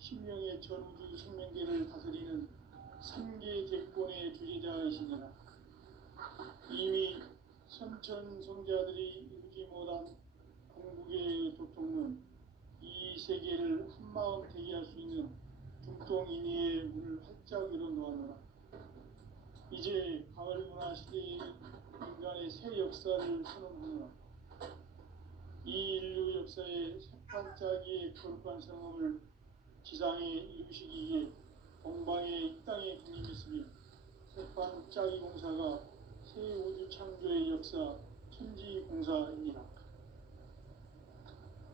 신명의 전우주 생명계를 다스리는 3계 대권의 주제자이시니라. 이미 선천성자들이 이루지 못한 궁극의 도통론, 이 세계를 한마음 대기할 수 있는 중동인의의 문을 활짝 열어놓았노라. 이제 가을 문화 시대의 인간의 새 역사를 선언하노라. 이 인류 역사의 새반짝이의 거룩한 성업을 지상에 이루시기 위해 동방의 이 땅에 군림했으며 새반짝이 공사가 새 우주 창조의 역사 천지공사입니다.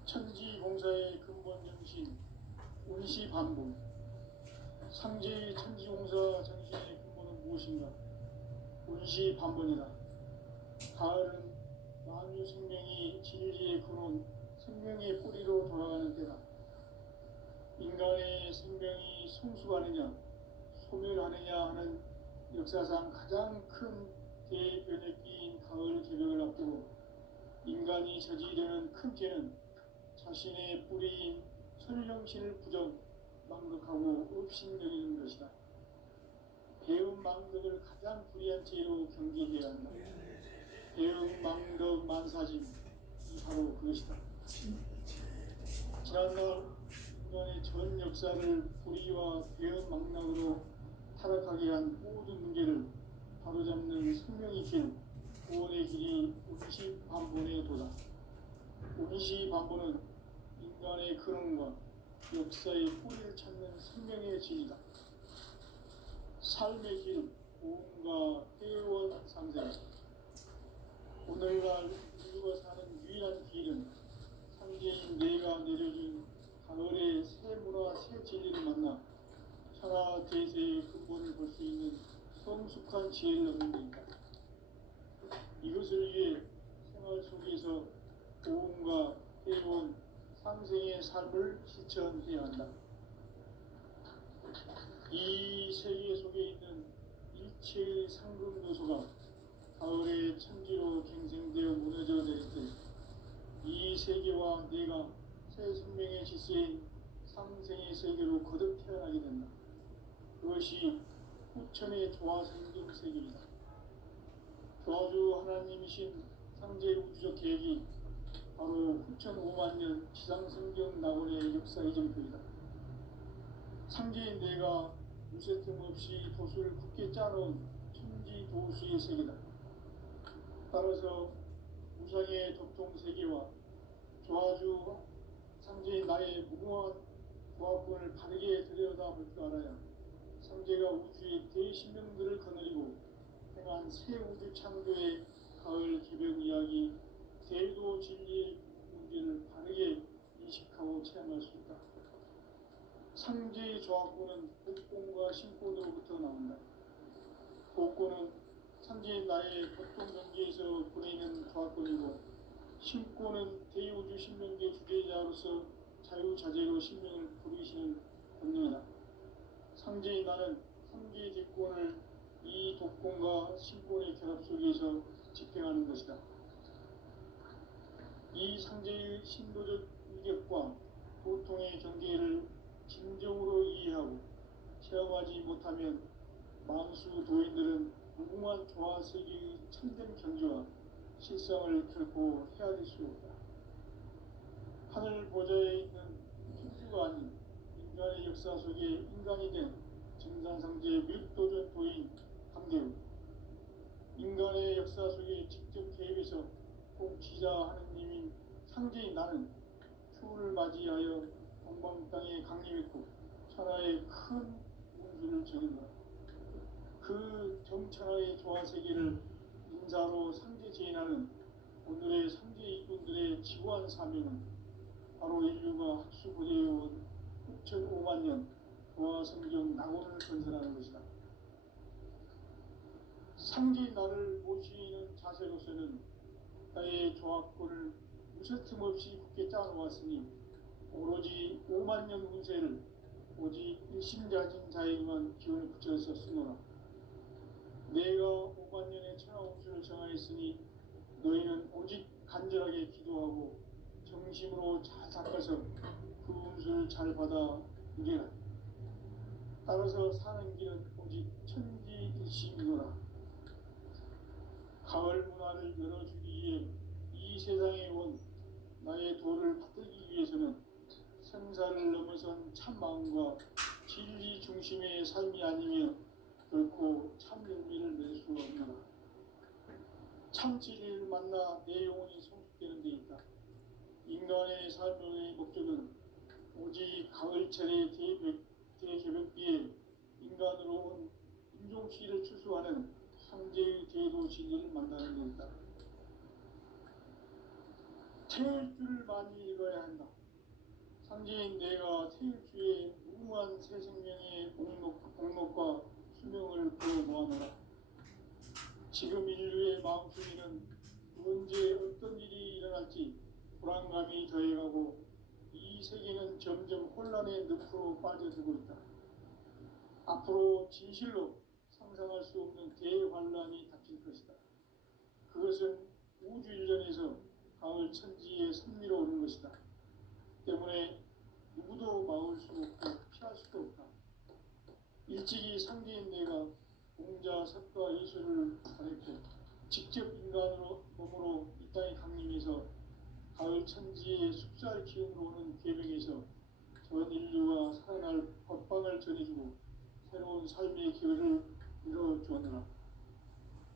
천지공사의 근본 정신 운시반본. 상제의 천지공사 정신의 근본은 무엇인가? 운시반본이다. 가을은 만유 생명이 진리의 근원, 생명의 뿌리로 돌아가는 때다. 인간의 생명이 성숙하느냐, 소멸하느냐 하는 역사상 가장 큰 대변혁기인 가을 개벽을 앞두고 인간이 저지르는 큰 죄는 자신의 뿌리인 선령신을 부정, 망덕하고 업신여기는 것이다. 배움 망덕을 가장 불의한 죄로 경계해야 한다. 배움 망덕 만사짐, 바로 그것이다. 지난날 인간의 전 역사를 불의와 배움 망락으로 타락하게 한 모든 문제를 바로잡는 생명의 길, 구원의 길이 운시반본의 도다. 운시반본은 인간의 근원과 역사의 뿌리를 찾는 생명의 진이다. 삶의 길, 고음과 회원 상생. 오늘날 인류가 사는 유일한 길은 상제인 내가 내려준 가을의 새 문화, 새 진리를 만나 천하 대세의 근본을 볼 수 있는 성숙한 지혜를 얻는 데이다. 이것을 위해 생활 속에서 고음과 회원 상생의 삶을 실천해야 한다. 이 세계 속에 있는 일체의 상급 요소가 가을의 천지로 갱생되어 무너져 내릴 때 이 세계와 내가 새 생명의 질서인 상생의 세계로 거듭 태어나게 된다. 그것이 후천의 조화생경 세계이다. 조화주 하나님이신 상제 우주적 계획이 바로 후천 5만 년 지상성경 낙원의 역사 이정표이다. 상제인 내가 무쇠 틈 없이 도수를 굳게 짜놓은 천지 도수의 세계다. 따라서 무상의 도통 세계와 조화주 상제인 나의 무궁한 조합권을 바르게 들여다볼 줄 알아야 상제가 우주의 대신명들을 거느리고 행한 새 우주 창조의 가을 개벽 이야기, 대도 진리의 문제를 바르게 인식하고 체험할 수 있다. 상제의 조합권은 복권과 신권으로부터 나온다. 복권은 상제인 나의 보통 경계에서 보내는 조합권이고, 신권은 대우주 신명계 주제자로서 자유자재로 신명을 부리시는 권능이다. 상제인 나는 3개 대권을 이 독권과 신권의 결합 속에서 집행하는 것이다. 이 상제의 신도적 위력과 고통의 경계를 진정으로 이해하고 체험하지 못하면 만수 도인들은 무궁한 조화세계의 참된 경지와 실상을 결코 헤아릴 수 없다. 하늘 보좌에 있는 천주가 아닌 인간의 역사 속에 인간이 된 정상상제 밀도전 도인 강대우, 인간의 역사 속에 직접 개입해서 공치자 하느님인 상제인 나는 추운을 맞이하여 동방 땅에 강림했고 천하의 큰 운수를 정했노라. 그 정천하의 조화세계를 인사로 상제 제인하는 오늘의 상제 일꾼들의 지구한 사명은 바로 인류가 학수고대해온 6,5만 년 조화성경 낙원을 건설하는 것이다. 상제인 나를 모시는 자세로서는 나의 조합권을 무쇠틈 없이 굳게 짜놓았으니 오로지 5만 년 운세를 오직 일심자진 자에게만 기운을 붙여서 쓰노라. 내가 5만 년의 천하 운수를 정하였으니 너희는 오직 간절하게 기도하고 정심으로 잘 닦아서 그 운수를 잘 받아 이게라. 따라서 사는 길은 오직 천지일심이노라. 가을 문화를 열어주기 위해 이 세상에 온 나의 도를 받들기 위해서는 생사를 넘어선 참 마음과 진리 중심의 삶이 아니면 결코 참 열매를 낼 수 없노라. 참 진리를 만나 내 영혼이 성숙되는 데 있다. 인간의 삶의 목적은 오직 가을철의 대개벽비에 인간으로 온 인종시를 추수하는 상제의 제도 진리를 만나는 데 있다. 태일 줄을 많이 읽어야 한다. 상제인 내가 태일주의 무궁한 새 생명의 공록과 수명을 부어 모아노라. 지금 인류의 마음속에는 언제 어떤 일이 일어날지 불안감이 더해가고 이 세계는 점점 혼란의 늪으로 빠져들고 있다. 앞으로 진실로 상상할 수 없는 대환란이 닥칠 것이다. 그것은 우주 일련에서 가을 천지의 섭리로 오는 것이다. 때문에 누구도 막을 수 없고 피할 수도 없다. 일찍이 상제인 내가 공자, 석가, 예술을 가르쳐 직접 인간으로 몸으로 이 땅에 강림해서 가을 천지의 숲살 기운으로 오는 계명에서 전 인류가 살아날 법방을 전해주고 새로운 삶의 기회를 이뤄주었노라.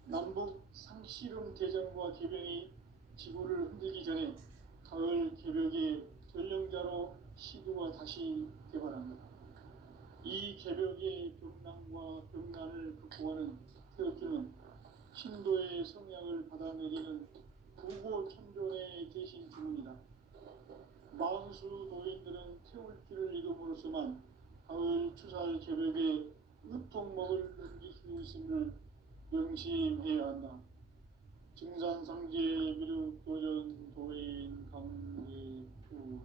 남북 상씨름 대전과 개병이 지구를 흔들기 전에 가을 개벽의 전령자로 시도가 다시 개발합니다. 이 개벽의 병난과 병난을 극복하는 태극기는 신도의 성향을 받아내리는 부고 천존의 대신 주문이다. 망수 노인들은 태울기를 이름으로서만 가을 추살 개벽의 으통목을 넘길 수 있음을 명심해야 한다. 증산상제 미륵도전 도인 강제훈.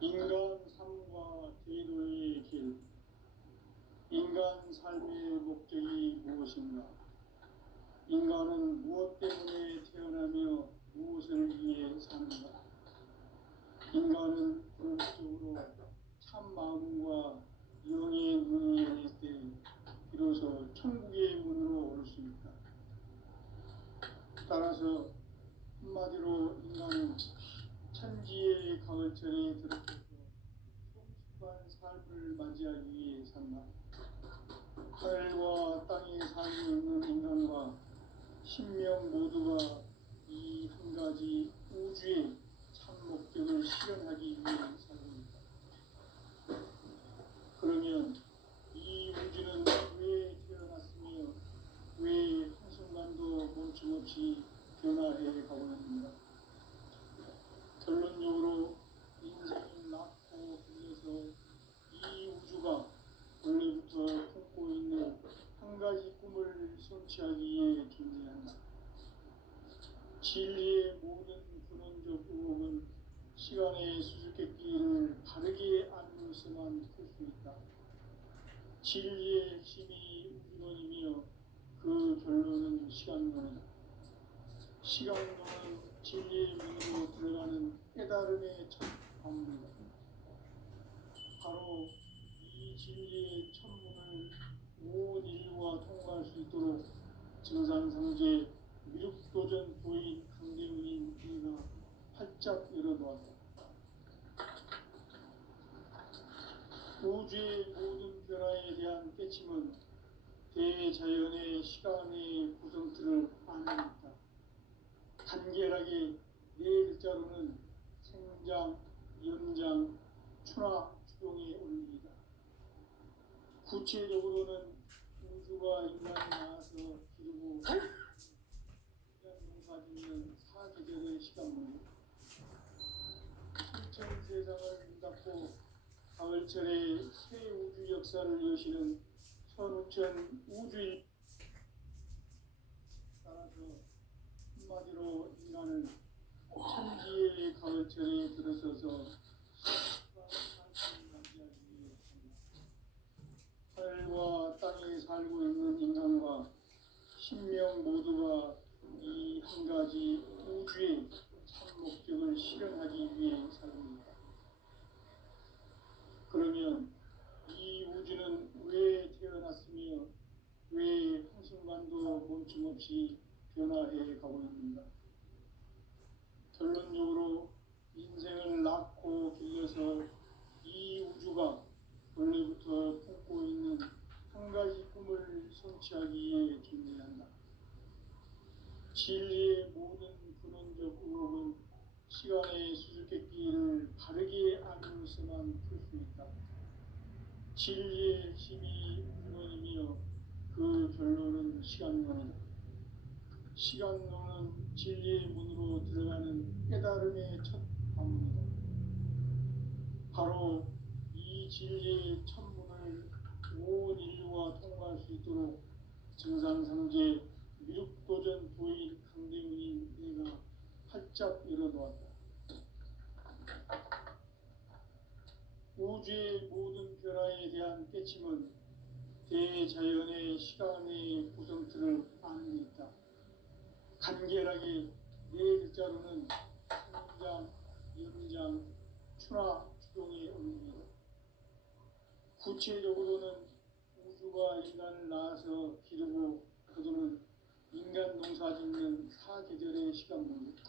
인간 삶과 제도의 길. 인간 삶의 목적이 무엇인가? 인간은 무엇 때문에 태어나며 무엇을 위해 사는가? 인간은 궁극적으로 참 마음과 영의 문을 열릴 때 비로소 천국의 문으로 올 수 있다. 따라서 한마디로 인간은 천지의 가을철에 들어서서 성숙한 삶을 맞이하기 위해 산다. 하늘과 땅에 살고 있는 인간과 신명 모두가 이 한 가지 우주의 참 목적을 실현하기 위해 살고 있다. 그러면 이 우주는 왜 태어났으며 왜 한순간도 멈춤없이 변화해 가고 있는가? 결론적으로 인생은 낳고 빌려서 이 우주가 원래부터 품고 있는 한 가지 꿈을 성취하기 위해 존재한다. 진리의 모든 근원적 의혹은 시간의 수수께끼를 바르게 알면서만 풀 수 있다. 진리의 핵심이 우주론이며 그 결론은 시간론이다. 시간론은 진리의 문으로 들어가는 깨달음의 첫 방문이다. 바로 이 진리의 천문을 온 인류가 통과할 수 있도록 증산상제 미륵도전 도인 강대훈인 이가 활짝 열어놓았다. 우주의 모든 변화에 대한 깨침은 대자연의 시간의 구성틀을 안해냈다. 간결하게 네 글자로는 생장, 연장, 추나, 추동의 원리이다. 구체적으로는 우주가 인간이 나와서 기르고 농사짓는 사계절의 시간문이다. 천천 세상을 문닫고 가을철에 새 우주 역사를 여시는 선우천 우주인. 따라서 한마디로 인간은 천지의 가을철에 들어서서 하늘과 땅에 살고 있는 인간과 신명 모두가 이 한 가지 우주의 참 목적을 실현하기 위해 삽니다. 그러면 이 우주는 왜 태어났으며 왜 한순간도 멈춤없이 변화해 가고 있는가? 결론적으로 인생을 낳고 길러서 이 우주가 원래부터 품고 있는 한 가지 꿈을 성취하기 위해 존재한다. 진리의 모든 근원적 의혹은 시간의 수수께끼를 바르게 알고서만 풀 수 있다. 진리의 핵심이 근원이며 그 결론은 시간론이다. 시간론은 진리의 문으로 들어가는 깨달음의 첫 관문이다. 바로 이 진리의 첫 문을 온 인류가 통과할 수 있도록 증산상제 미륵도전 도인 강대문인 내가 활짝 열어놓았다. 우주의 모든 변화에 대한 깨침은 대자연의 시간의 구성틀을 아는 데 있다. 간결하게 네 글자로는 성장, 연장, 추나 추동의 의미다. 구체적으로는 우주가 인간을 낳아서 기르고 거두는 인간 농사 짓는 사계절의 시간문이다.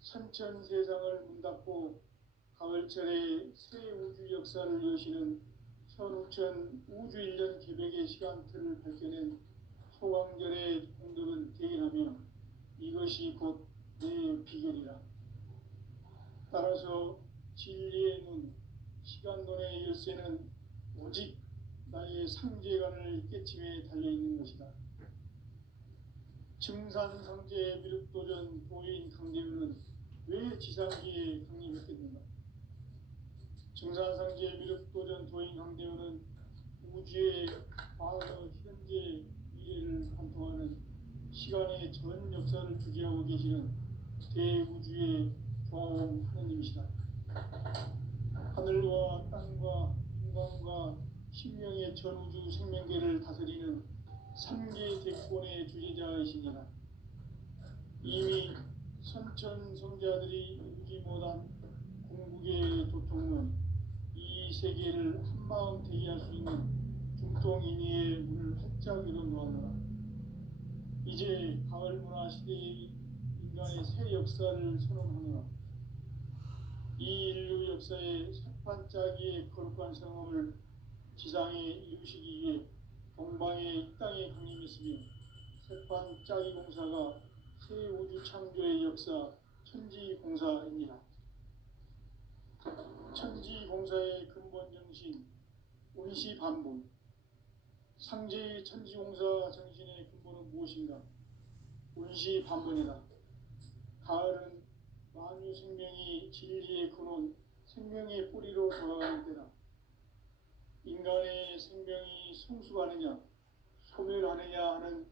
선천세상을 문닫고 가을철에 새 우주 역사를 여시는 선우천 우주 1년 계백의 시간틀을 밝혀낸 소강절의 공덕은 대인하며 이것이 곧 내 비결이라. 따라서 진리의 눈, 시간론의 열쇠는 오직 나의 상제관을 깨침에 달려있는 것이다. 증산상제 미륵도전 도인 강대문은 왜 지상기에 강림했겠는가? 증산상제 미륵도전 도인 강대문은 우주의 과거, 현재, 미래를 관통하는 시간의 전 역사를 주재하고 계시는 대우주의 조화원 하느님이시다. 하늘과 땅과 인간과 신명의 전우주 생명계를 다스리는 3개 대권의 주제자이시니라. 이미 선천성자들이 이루지 못한 궁극의 도통론, 이 세계를 한마음 대기할 수 있는 중통인의의 문을 활짝 열어놓았노라. 이제 가을 문화 시대의 인간의 새 역사를 선언하노라. 이 인류 역사의 첫 반짝이의 거룩한 성업을 지상에 이루시기 위해 동방의 이 땅에 강림했으며 새 반짝이 공사가 새 우주 창조의 역사 천지공사입니다. 천지공사의 근본 정신 운시반본. 상제의 천지공사 정신의 근본은 무엇인가? 운시반본이다. 가을은 만유 생명이 진리의 근원, 생명의 뿌리로 돌아가는 때다. 인간의 생명이 성숙하느냐, 소멸하느냐 하는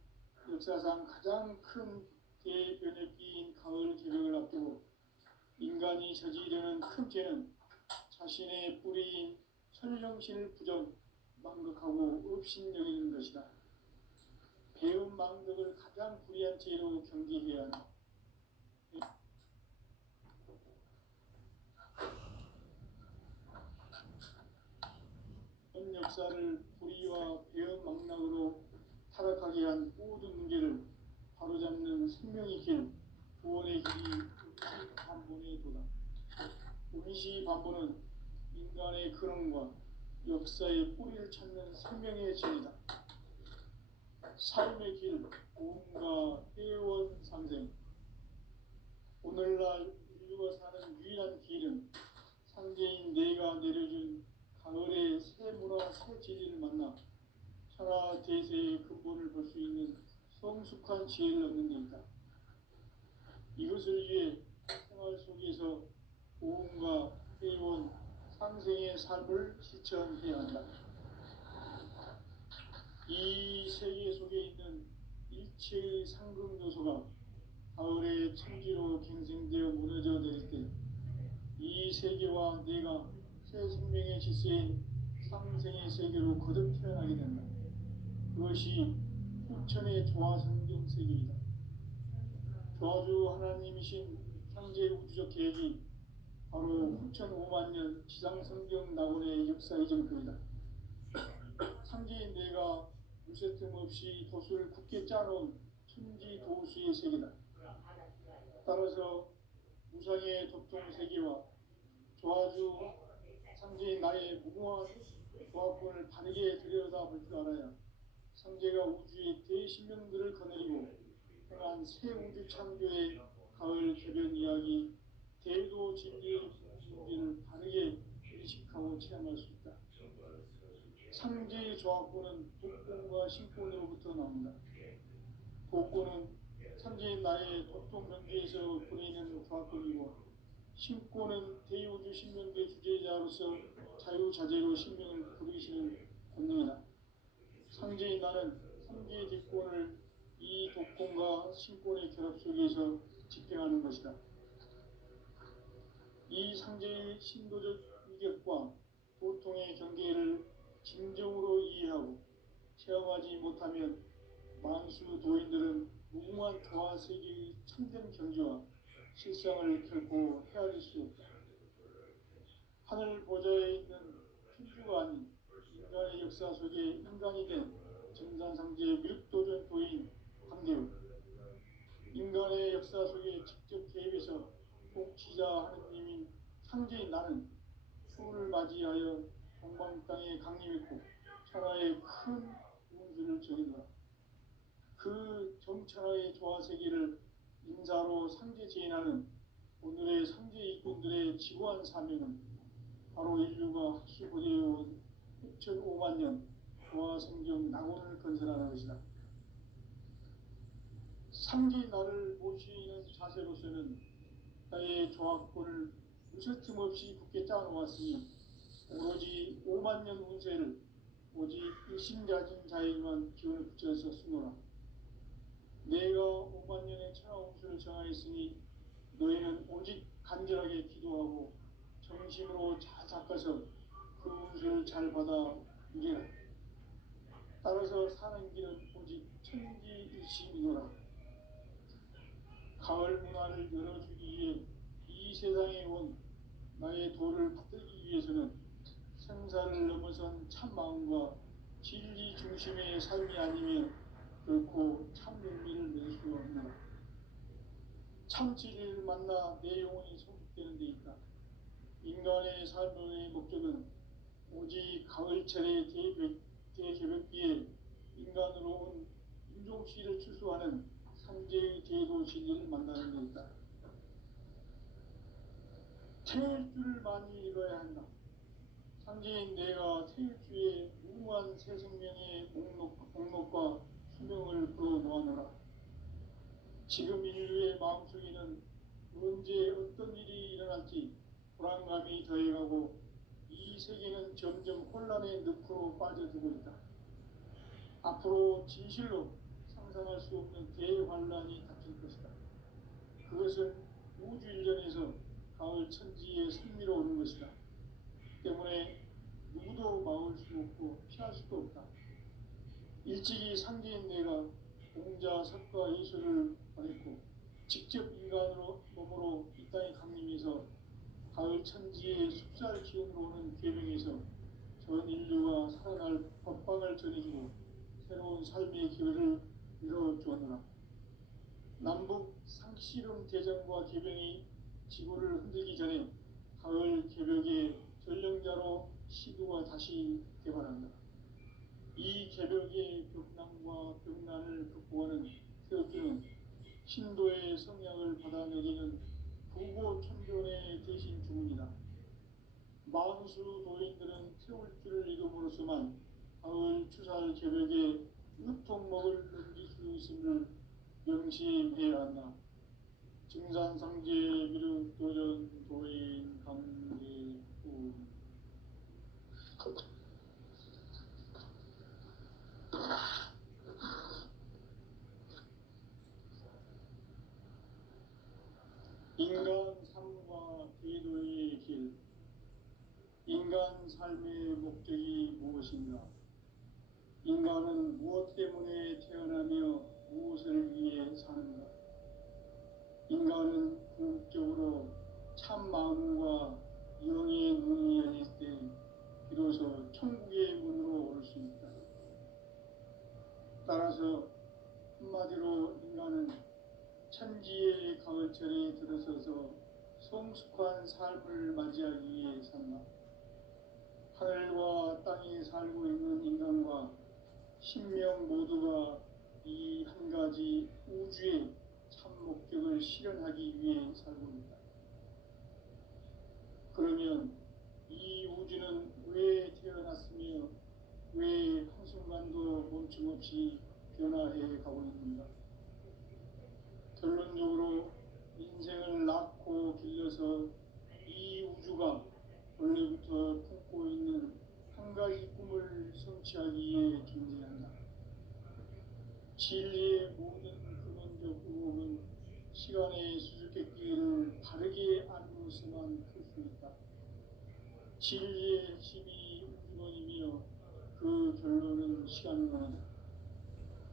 역사상 가장 큰 대변혁기인 가을 개벽을 앞두고 인간이 저지르는 큰 죄는 자신의 뿌리인 천령신을 부정, 망극하고 업신여기는 것이다. 배운 망극을 가장 불의한 죄로 경계해야 한다. 전 역사를 불의와 배은 망락으로 타락하게 한 모든 문제를 바로잡는 생명의 길, 구원의 길이 운시반본의 도다. 운시반본은 인간의 근원과 역사의 뿌리를 찾는 생명의 진이다. 삶의 길, 고음과 회원 상생. 오늘날 인류가 사는 유일한 길은 상제인 내가 내려준 가을의 새 문화, 새 진리를 만나 천하 대세의 근본을 볼 수 있는 성숙한 지혜를 얻는 데 있다. 이것을 위해 생활 속에서 고음과 회원, 상생의 삶을 실천해야 한다. 이 세계 속에 있는 일체의 상금 요소가 가을의 천지로 갱생되어 무너져 내릴 때 이 세계와 내가 새 생명의 질서인 상생의 세계로 거듭 태어나게 된다. 그것이 수천의 조화성경 세계이다. 조화주 하나님이신 창제 우주적 계획이 바로 9,5만 년 지상성경 낙원의 역사의 정토이다. 창제인 내가 무쇠 틈 없이 도수를 굳게 짜놓은 천지도수의 세계다. 따라서 무상의 도통 세계와 조화주 창제인 나의 무궁한 조화권을 바르게 들여다볼 줄 알아야 창제가 우주의 대신명들을 거느리고 행한 새 우주 창조의 가을 개변 이야기 대도 진리의 진리를 바르게 인식하고 체험할 수 있다. 창제의 조화권은 복권과 신권으로부터 나온다. 복권은 창제인 나의 도통 경계에서 보내는 조화권이고, 신권은 대우주 신명계 주제자로서 자유자재로 신명을 부르시는 권능이다. 창제인 나는 삼계의 뒷권을 이 독권과 신권의 결합 속에서 집행하는 것이다. 이 상제의 신도적 위격과 도통의 경계를 진정으로 이해하고 체험하지 못하면 만수 도인들은 무궁한 조화 세계의 참된 경지와 실상을 결코 헤아릴 수 없다. 하늘 보좌에 있는 천주가 아닌 인간의 역사 속에 인간이 된 정산상제의 밀도전 도인 강대우, 인간의 역사 속에 직접 개입해서 통치자 하느님인 창제인 나는 추운을 맞이하여 동방 땅에 강림했고 천하의 큰 운수를 정했노라. 그 정천하의 조화세계를 인사로 상제 제인하는 오늘의 상제 일꾼들의 지구한 사명은 바로 인류가 학수고대해온 6,500만 년 조화성경 낙원을 건설하는 것이다. 상제인 나를 모시는 자세로서는 나의 조화권을 무쇠틈 없이 굳게 짜놓았으니 오로지 5만 년 운세를 오직 일심가진 자에게만 기운을 붙여서 쓰노라. 내가 5만 년의 천하 운수를 정하였으니 너희는 오직 간절하게 기도하고 정심으로 잘 닦아서 그 운수를 잘 받아 누리라. 따라서 사는 길은 오직 천지일심이노라. 가을 문화를 열어주기 위해 이 세상에 온 나의 도를 받들기 위해서는 생사를 넘어선 참 마음과 진리 중심의 삶이 아니면 결코 참 열매를 낼 수 없노라. 참 진리를 만나 내 영혼이 성숙되는 데 있다. 인간의 삶의 목적은 오직 가을철의 대개벽기에 인간으로 온 인종씨를 출소하는 상제의 제도 진리를 만나는 데 있다. 태일 줄을 많이 읽어야 한다. 상제인 내가 태일주의 무궁한 새 생명의 목록과 수명을 풀어놓아노라. 지금 인류의 마음속에는 언제 어떤 일이 일어날지 불안감이 더해가고 이 세계는 점점 혼란의 늪으로 빠져들고 있다. 앞으로 진실로 상상할 수 없는 대환란이 닥칠 것이다. 그것은 우주 일전에서 가을 천지의 승리로 오는 것이다. 때문에 누구도 막을 수 없고 피할 수도 없다. 일찍이 상제인 내가 공자, 석가, 예수를 보냈고 직접 인간으로 몸으로 이 땅에 강림해서 가을 천지의 숲살 기운으로 오는 계명에서 전 인류가 살아날 법방을 전해주고 새로운 삶의 기회를 이뤄주었노라. 남북 상씨름 대전과 개병이 지구를 흔들기 전에 가을 개벽의 전령자로 시도가 다시 개발한다. 이 개벽의 벽난과 벽난을 극복하는 태극기는 신도의 성향을 받아내리는 부고천존의 대신 주문이다. 만수 도인들은 태울 줄을 이름으로서만 가을 추살 개벽에 유통목을 넘길 수 있음을 명심해야 한다. 증산상제 미륵도전 도인 강대우. 인간 삶과 기도의 길. 인간 삶의 목적이 무엇인가? 인간은 무엇 때문에 태어나며 무엇을 위해 사는가? 인간은 궁극적으로 참 마음과 영의 눈이 열릴 때 비로소 천국의 문으로 올 수 있다. 따라서 한마디로 인간은 천지의 가을철에 들어서서 성숙한 삶을 맞이하기 위해 산다. 하늘과 땅에 살고 있는 인간과 신명 모두가 이 한 가지 우주의 참 목적을 실현하기 위해 살고 있다. 그러면 이 우주는 왜 태어났으며 왜 한순간도 멈춤없이 변화해 가고 있는가? 결론적으로 인생을 낳고 길러서 이 우주가 원래부터 품고 있는 한 가지 꿈을 성취하기 위해 존재한다. 진리의 모든 근원적 의혹은 시간의 수수께끼를 바르게 알고서만 풀 수 있다. 진리의 핵심이 우주론이며 그 결론은 시간론이다.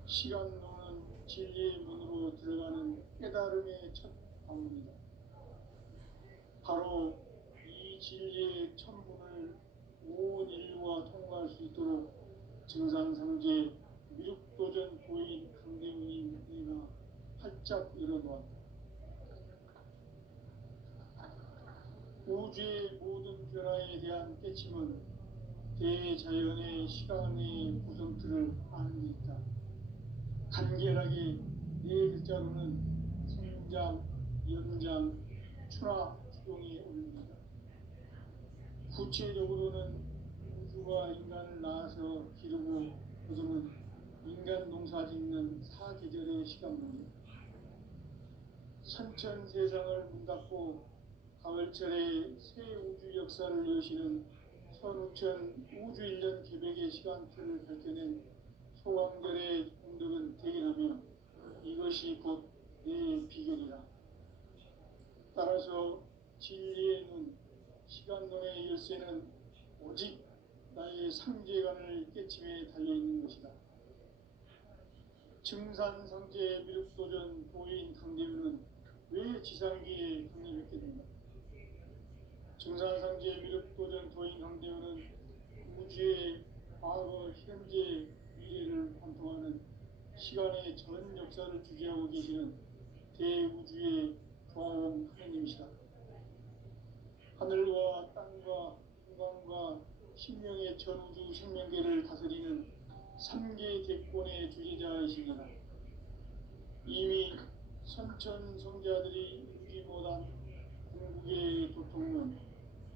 시간론은 진리의 문으로 들어가는 깨달음의 첫 방문이다. 바로 이 진리의 천문을 온 인류가 통과할 수 있도록 증산상제 미륵도전 고인 강대훈이 내가 활짝 열어놓았다. 우주의 모든 변화에 대한 깨침은 대자연의 시간의 구성틀을 아는 데 있다. 간결하게 네 글자로는 성장, 연장, 추나 추동이 올립니다. 구체적으로는 우주가 인간을 낳아서 기르고 거두는 인간 농사 짓는 사계절의 시간입니다. 선천 세상을 문 닫고 가을철에 새 우주 역사를 여시는 선우천 우주 1년 계백의 시간틀을 밝혀낸 소강절의 공덕은 대견하며 이것이 곧 내 비결이라. 따라서 진리의 눈, 시간론의 열쇠는 오직 나의 상제관을 깨침에 달려있는 것이다. 증산상제 미륵도전 도인 강대훈은 왜 지상기에 강림했겠는가? 증산상제 미륵도전 도인 강대훈은 우주의 과거, 현재, 미래를 관통하는 시간의 전 역사를 주재하고 계시는 대우주의 조화원 하느님이시다. 하늘과 땅과 공간과 신명의 전우주 생명계를 다스리는 3개 대권의 주제자이시니라. 이미 선천성자들이 이루지 못한 궁극의 도통은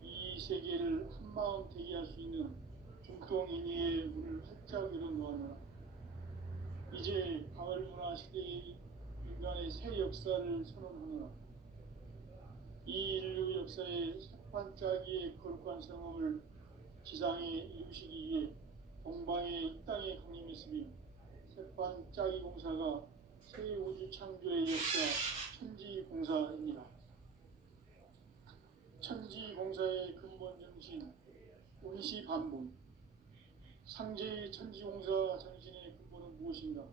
이 세계를 한마음 되게 할 수 있는 중통인의의 문을 활짝 열어놓았노라. 이제 가을문화 시대의 인간의 새 역사를 선언하노라. 이 인류 역사의 석판짜기의 거룩한 성업을 지상에 이루시기 위해 동방의 이 땅에 강림했으며 석판짜기 공사가 새 우주 창조의 역사 천지공사입니다. 천지공사의 근본 정신 운시반복. 상제의 천지공사 정신의 근본은 무엇인가?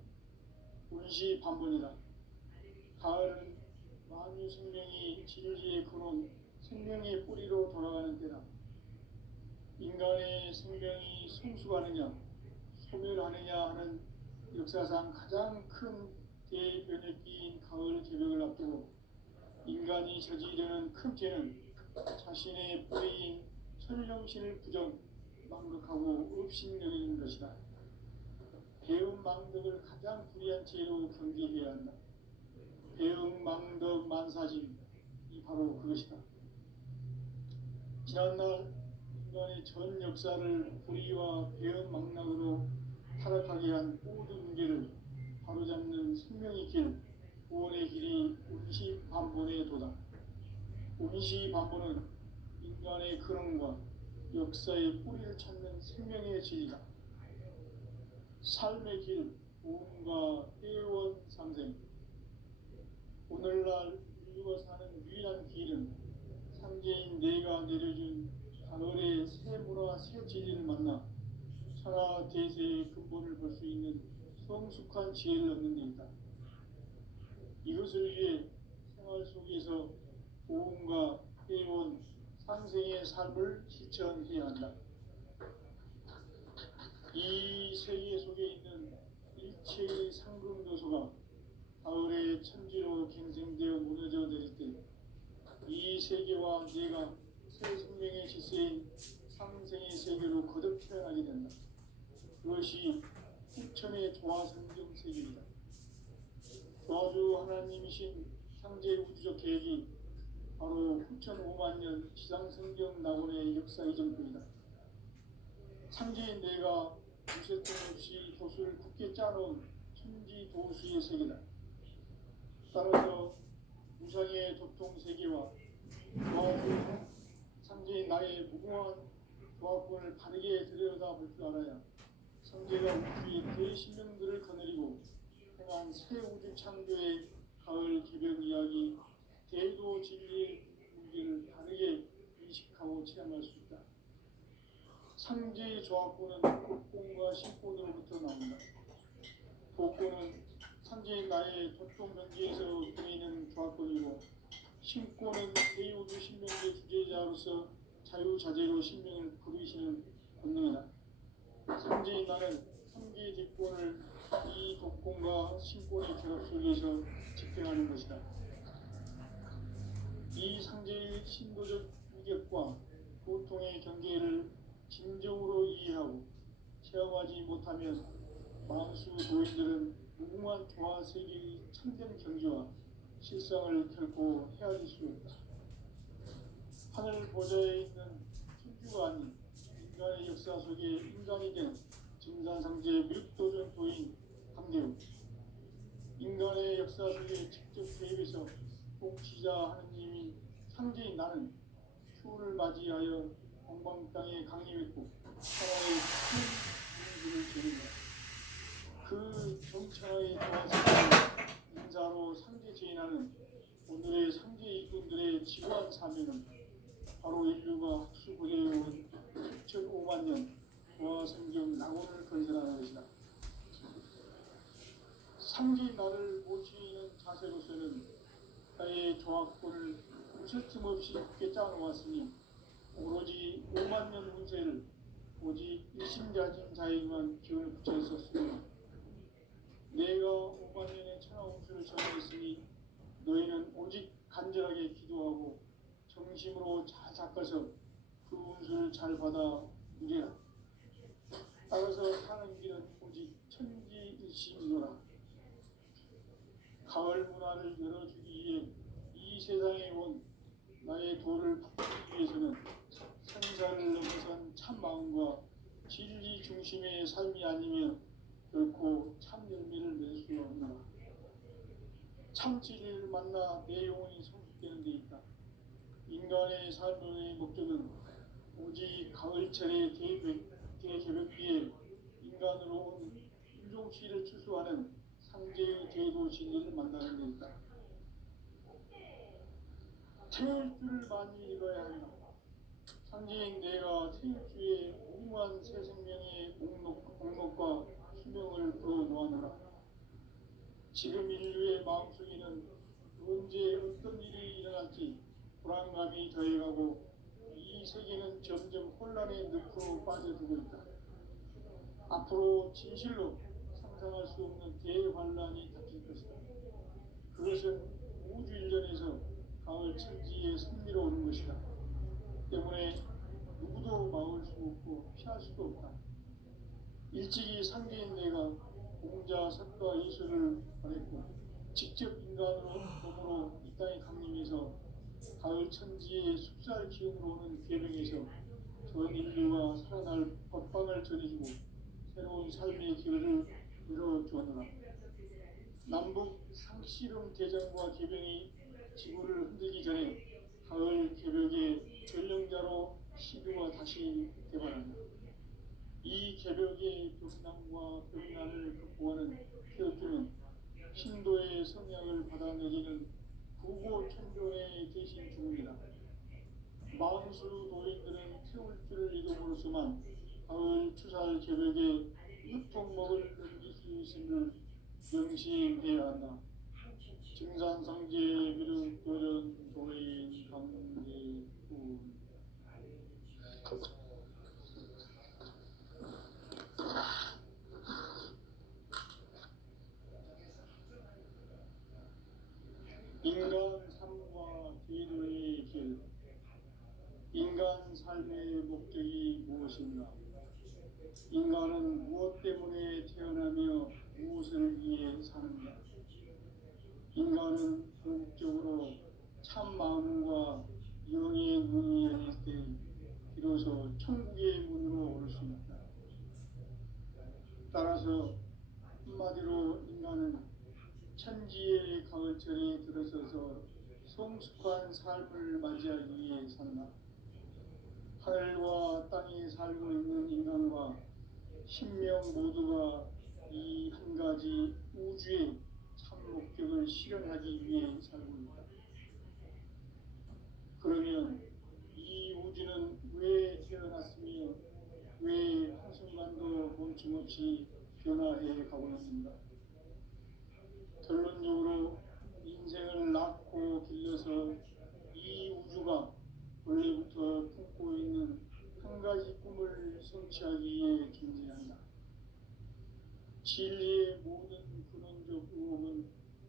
운시반복이다. 가을은 만유 생명이 진리의 근원, 생명의 뿌리로 돌아가는 때다. 인간의 생명이 성숙하느냐, 소멸하느냐 하는 역사상 가장 큰 대변혁기인 가을 개벽을 앞두고 인간이 저지르는 큰 죄는 자신의 뿌리인 천령신을 부정, 망극하고 업신여기는 것이다. 배움 망덕을 가장 불의한 죄로 경계해야 한다. 배움 망덕 만사짐, 이 바로 그것이다. 지난날 인간의 전 역사를 불의와 배움 망락으로 타락하게 한 모든 문제를 바로잡는 생명의 길, 구원의 길이 운시반본의 도다. 운시반본은 인간의 근원과 역사의 뿌리를 찾는 생명의 진리다. 삶의 길, 보험과 회원상생. 오늘날 인류가 사는 유일한 길은 상제인 내가 내려준 가을의 새 문화 새 진리를 만나 천하 대세의 근본을 볼 수 있는 성숙한 지혜를 얻는 데 있다. 이것을 위해 생활 속에서 고음과 해온 상생의 삶을 실천해야 한다. 이 세계 속에 있는 일체의 상금 요소가 가을의 천지로 갱생되어 무너져 내릴 때 이 세계와 내가 새 생명의 질서인 상생의 세계로 거듭 태어나게 된다. 그것이 후천의 조화성경 세계이다. 조화주 하나님이신 창제 우주적 계획이 바로 후천 5만 년 지상성경 낙원의 역사의 정도이다. 창제인 내가 무쇠통 없이 도수를 굳게 짜놓은 천지 도수의 세계다. 따라서 무상의 도통 세계와 조화주 창제인 나의 무궁한 조화권을 바르게 들여다볼 줄 알아야 성제가 우주의 대신령들을 거느리고 행한 새 우주 창조의 가을 개벽 이야기 대도 진리의 문제를 다르게 인식하고 체험할 수 있다. 상제의 조합권은 복권과 신권으로부터 나온다. 복권은 상제인 나의 도통 경계에서 보이는 조합권이고 신권은 대우주 신명의 주제자로서 자유자재로 신명을 부르시는 본능이다. 상제인 나는 3개의 뒷권을 이 독권과 신권의 결합 속에서 집행하는 것이다. 이 상제의 신도적 위격과 고통의 경계를 진정으로 이해하고 체험하지 못하면 만수 도인들은 무궁한 조화 세계의 참된 경지와 실상을 결코 헤아릴 수 없다. 하늘 보좌에 있는 천주가 아닌 인간의 역사 속에 인간이 된 증산상제 묘도전 도인 강대우, 인간의 역사 속에 직접 개입해서 통치자 하느님인 상제인 나는 추후를 맞이하여 공방 땅에 강림했고 천하의 큰 민주를 지닌다. 그 정천하의 조화세계를 인자로 상제 제인하는 오늘의 상제 일꾼들의 지구한 사명은 바로 인류가 학수고대해온 6,5만 년 조화성경 낙원을 건설하는 것이다. 상제인 나를 모시는 자세로서는 나의 조합권을 무쇠 틈 없이 굳게 짜놓았으니 오로지 5만 년 운세를 오직 일심가진 자에게만 기운을 붙여 있었으니 내가 5만 년의 천하 운수를 전했으니 너희는 오직 간절하게 기도하고 정심으로 잘 닦아서 그 운수를 잘 받아 누리라. 따라서 사는 길은 오직 천지일심이노라. 가을 문화를 열어주기 위해 이 세상에 온 나의 도를 바꾸기 위해서는 생사를 넘어선 참 마음과 진리 중심의 삶이 아니면 결코 참 열매를 맺을 수가 없노라. 참 진리를 만나 내 영혼이 성숙되는 데 있다. 인간의 삶의 목적은 오직 가을철의 대개벽기에 인간으로 온 인종치를 추수하는 상제의 대도 진리를 만나는 데 있다. 태일주를 많이 읽어야 한다. 상제인 내가 태일주의 무궁한 새 생명의 공록과 수명을 불어놓아노라. 지금 인류의 마음속에는 언제 어떤 일이 일어날지 불안감이 더해가고 이 세계는 점점 혼란의 늪으로 빠져들고 있다. 앞으로 진실로 상상할 수 없는 대환란이 닥칠 것이다. 그것은 우주 일전에서 가을 천지의 승리로 오는 것이다. 때문에 누구도 막을 수 없고 피할 수도 없다. 일찍이 상제인 내가 공자, 석가, 예술을 보냈고 직접 인간으로 몸으로 이 땅에 강림해서 가을 천지의 숲살 기운으로 오는 계명에서 전 인류가 살아날 법방을 전해주고 새로운 삶의 길을 열어주었노라. 남북 상씨름 대전과 개병이 지구를 흔들기 전에 가을 개벽의 전령자로 시류가 다시 개발한다. 이 개벽의 벽난과 벽난을 극복하는 태어주는 신도의 성향을 받아내리는 구고 천존의 대신 중입니다. 만수 도인들은 태울주를 이름으로서만 가을 추살 개벽에 유통목을 넘길 수 있음을 명심해야 한다. 증산상제 미륵 도전 도인 강제군 인간 삶과 계도의 길. 인간 삶의 목적이 무엇인가? 인간은 무엇 때문에 태어나며 무엇을 위해 사는가? 인간은 궁극적으로 참 마음과 영의 문이 열릴 때 비로소 천국의 문으로 오를 수 있다. 따라서 한마디로 인간은 천지의 가을철에 들어서서 성숙한 삶을 맞이하기 위해 산다. 하늘과 땅에 살고 있는 인간과 신명 모두가 이 한 가지 우주의 참 목적을 실현하기 위해 살고 있다. 그러면 이 우주는 왜 태어났으며 왜 한순간도 멈춤없이 변화해 가고 있는가? 결론적으로 인생을 낳고 길러서 이 우주가 원래부터 품고 있는 한 가지 꿈을 성취하기 위해 존재한다. 진리의 모든 근원적 의혹은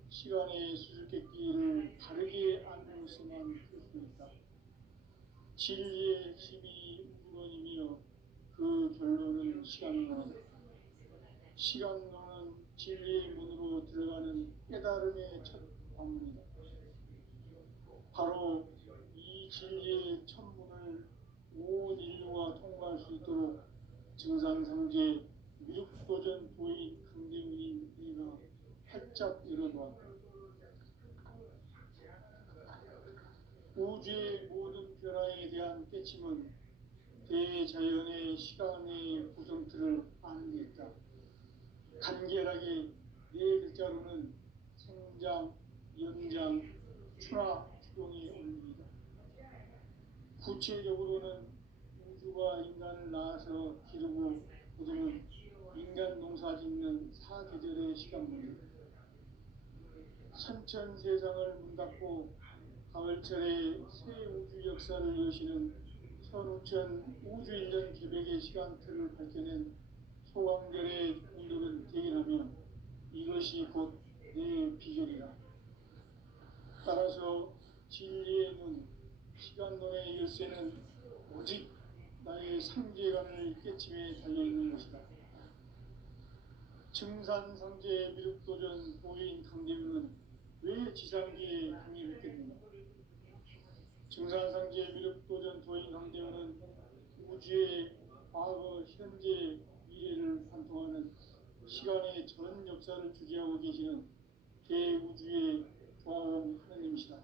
시간의 수수께끼를 바르게 알고서만 풀 수 있다. 진리의 핵심이 우주론이며 그 결론은 시간론이다. 시간론은 진리의 문으로 들어가는 깨달음의 첫 관문이다. 바로 이 진리의 천문을 온 인류가 통과할 수 있도록 증산상제 미륵도전 도인 강대문이 우리가 활짝 열어놓았다. 우주의 모든 변화에 대한 깨침은 대자연의 시간의 구성틀을 아는 데 있다. 간결하게 네 글자로는 생장, 연장, 추나 추동의 원리이다. 구체적으로는 우주가 인간을 낳아서 기르고 거두는 인간 농사 짓는 사계절의 시간문이다. 선천 세상을 문닫고 가을철에 새 우주 역사를 여시는 선우천 우주 1년 개벽의 시간틀을 밝혀낸 소강절의 운동은 대견하며 이것이 곧 내 비결이다. 따라서 진리의 눈, 시간론의 열쇠는 오직 나의 상계관을 깨침에 달려있는 것이다. 증산상제 미륵도전 도인 강대문은 왜 지상계에 강의했겠는가? 증산상제 미륵도전 도인 강대문은 우주의 과거, 현재, 미래를 관통하는 시간의 전 역사를 주재하고 계시는 대우주의 조화원 하느님이시다.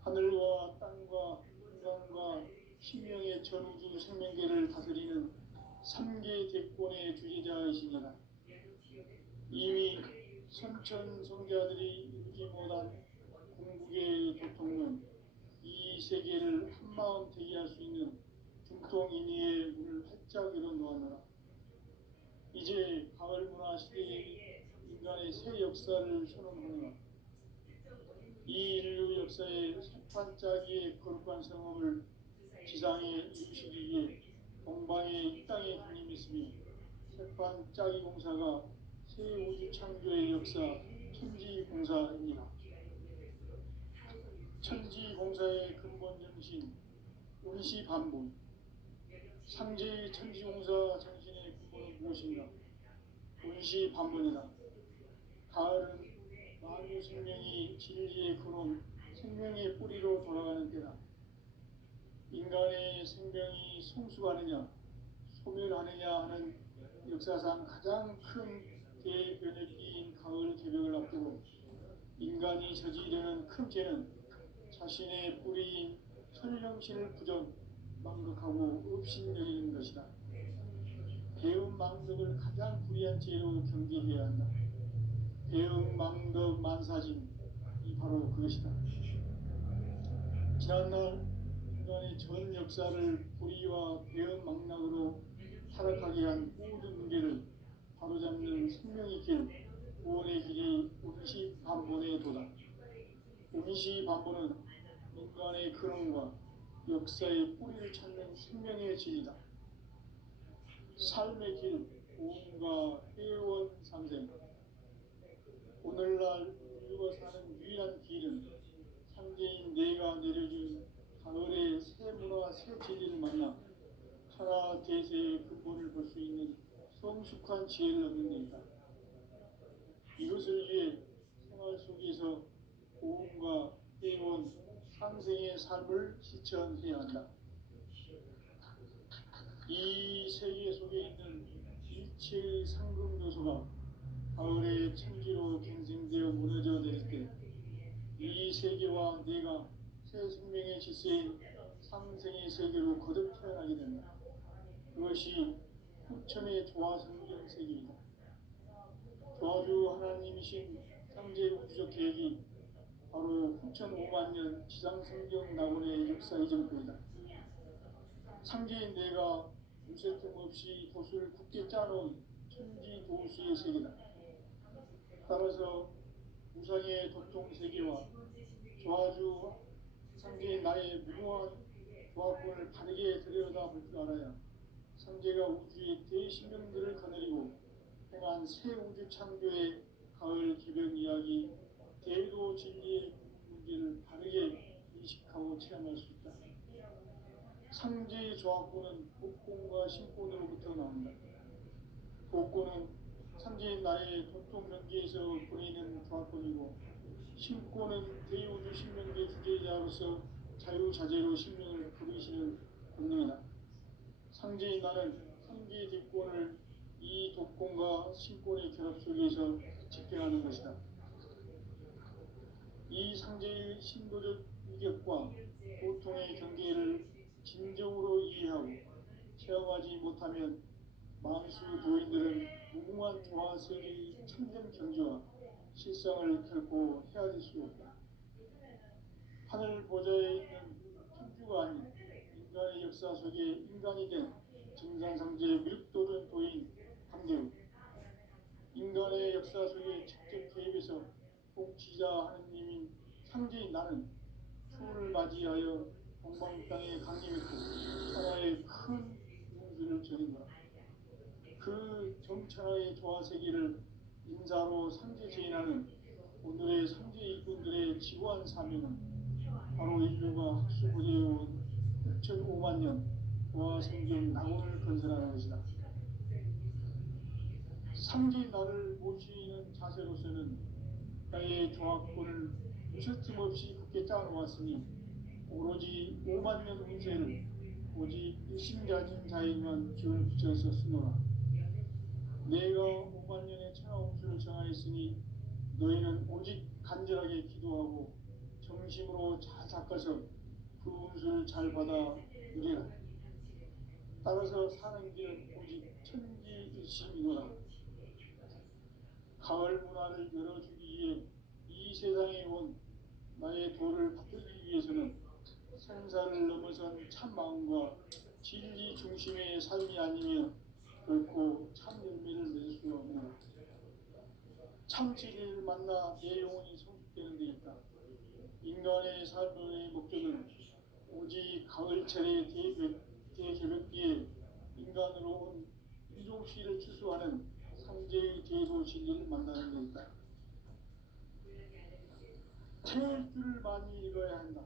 하늘과 땅과 인간과 신명의 전우주 생명계를 다스리는 3계 대권의 주제자이시니라. 이미 선천 성자들이 이루지 못한 궁극의 도통은 이 세계를 한마음 되게 할 수 있는 중통인의의 문을 활짝 열어놓았노라. 이제 가을 문화 시대의 인간의 새 역사를 선언하노라. 이 인류 역사의 석판짜기의 거룩한 성업을 지상에 이루시기 위해 동방의 이 땅에 하나님이 있으며 석판짜기 공사가 새 우주 창조의 역사 천지공사입니다. 천지공사의 근본 정신 운시반복. 상제의 천지공사 정신의 근본은 무엇인가? 운시반복이다. 가을은 만유 생명이 진리의 근원, 생명의 뿌리로 돌아가는 때다. 인간의 생명이 성숙하느냐, 소멸하느냐 하는 역사상 가장 큰 대변혁기인 가을 개벽을 앞두고 인간이 저지르는 큰 죄는 자신의 뿌리인 천령신을 부정, 망극하고 업신여기는 것이다. 배움 망덕을 가장 불의한 죄로 경계해야 한다. 배움 망덕 만사진, 이 바로 그것이다. 지난날 인간의 전 역사를 불의와 대언망락으로 타락하게 한 모든 문제를 바로잡는 생명의 길, 구원의 길이 운시반본의 도다. 운시반본은 인간의 근원과 역사의 뿌리를 찾는 생명의 진리다. 삶의 길, 구원과 회원 상생. 오늘날 인류가 사는 유일한 길은 삼재인 내가 내려준 가을의 새 문화 새 진리를 만나 천하 대세의 근본을 볼 수 있는 성숙한 지혜를 얻는 데이다. 이것을 위해 생활 속에서 고음과 회원, 상생의 삶을 실천해야 한다. 이 세계 속에 있는 일체의 상금 요소가 가을의 천지로 갱생되어 무너져 내릴 때 이 세계와 내가 새 생명의 질서인 상생의 세계로 거듭 태어나게 된다. 그것이 후천의 조화성경 세계이다. 조화주 하나님이신 상제 우주적 계획이 바로 후천 5만 년 지상성경 낙원의 역사 이전표이다. 상제인 내가 무쇠 틈 없이 돛을 굳게 짜놓은 천지 도수의 세계다. 따라서 우상의 도통 세계와 조화주 상제인 나의 무모한 조합권을 바르게 들여다볼 줄 알아야 상제가 우주의 대신명들을 거느리고 행한 새 우주 창조의 가을 기병 이야기, 대도 진리의 문제를 바르게 인식하고 체험할 수 있다. 상제의 조합권은 복권과 신권으로부터 나온다. 복권은 상제인 나의 도통 명계에서 보이는 조합권이고, 신권은 대우주 신명계 주제자로서 자유자재로 신명을 부르시는 권능이다. 상제인 나는 상제의 뒷권을 이 독권과 신권의 결합 속에서 집행하는 것이다. 이 상제의 신도적 위격과 고통의 경계를 진정으로 이해하고 체험하지 못하면 만수 도인들은 무궁한 조화세계의 참된 경지와 실상을 결코 헤아릴 수 없다. 하늘 보좌에 있는 천주가 아닌 인간의 역사 속에 인간이 된 정상상제 밀도전 도인 황대우, 인간의 역사 속에 직접 개입해서 복지자 하느님인 상제인 나는 추운을 맞이하여 동방 땅에 강림했고 천하의 큰 운수를 저린 거라. 그 정천하의 조화세계를 인사로 상제 제인하는 오늘의 상제 일꾼들의 지고한 사명은 바로 인류가 학수부재해온 6,5만 년 조화성경 낙원을 건설하는 것이다. 상제인 나를 모시는 자세로서는 나의 조합권을 무쇠틈 없이 굳게 짜놓았으니 오로지 5만 년 운세를 오직 일심자진 자에만 기운을 붙여서 쓰노라. 내가 5만 년의 천하 운수를 정하였으니 너희는 오직 간절하게 기도하고 정심으로 잘 닦아서 그 운수를 잘 받아 누리라. 따라서 사는 길은 오직 천지일심이노라. 가을 문화를 열어주기 위해 이 세상에 온 나의 도를 받들기 위해서는 생사를 넘어선 참 마음과 진리 중심의 삶이 아니면 결코 참 열매를 맺을 수가 없노라. 참 진리를 만나 내 영혼이 성숙되는 데 있다. 인간의 삶의 목적은 오직 가을철의 대개벽기에 인간으로 온 인종시를 추수하는 상제의 대도 진리를 만나는 데 있다. 태일주를 많이 읽어야 한다.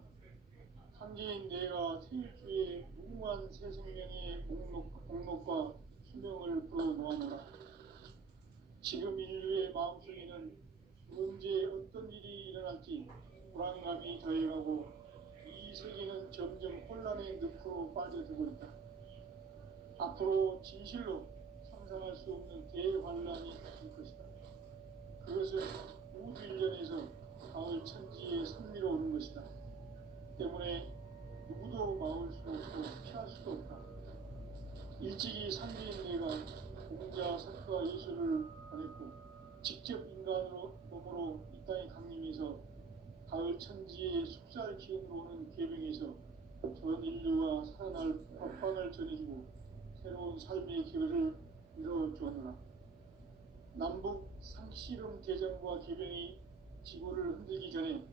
상제인 내가 태일주의 무궁한 새 생명의 목록과 수명을 풀어놓아노라. 지금 인류의 마음속에는 언제 어떤 일이 일어날지 불안감이 더해가고 이 세계는 점점 혼란의 늪으로 빠져들고 있다. 앞으로 진실로 상상할 수 없는 대환란이 닥칠 것이다. 그것은 우주 일련에서 가을 천지에 선미로 오는 것이다. 때문에 누구도 막을 수 없고 피할 수도 없다. 일찍이 상제인 내가 공자, 석가, 예수를 보냈고 직접 인간으로 몸으로 이 땅에 강림해서 가을 천지의 숙살 기운으로 오는 계명에서 전 인류가 살아날 법방을 전해주고 새로운 삶의 기회를 이뤄주었노라. 남북 상씨름 대전과 개병이 지구를 흔들기 전에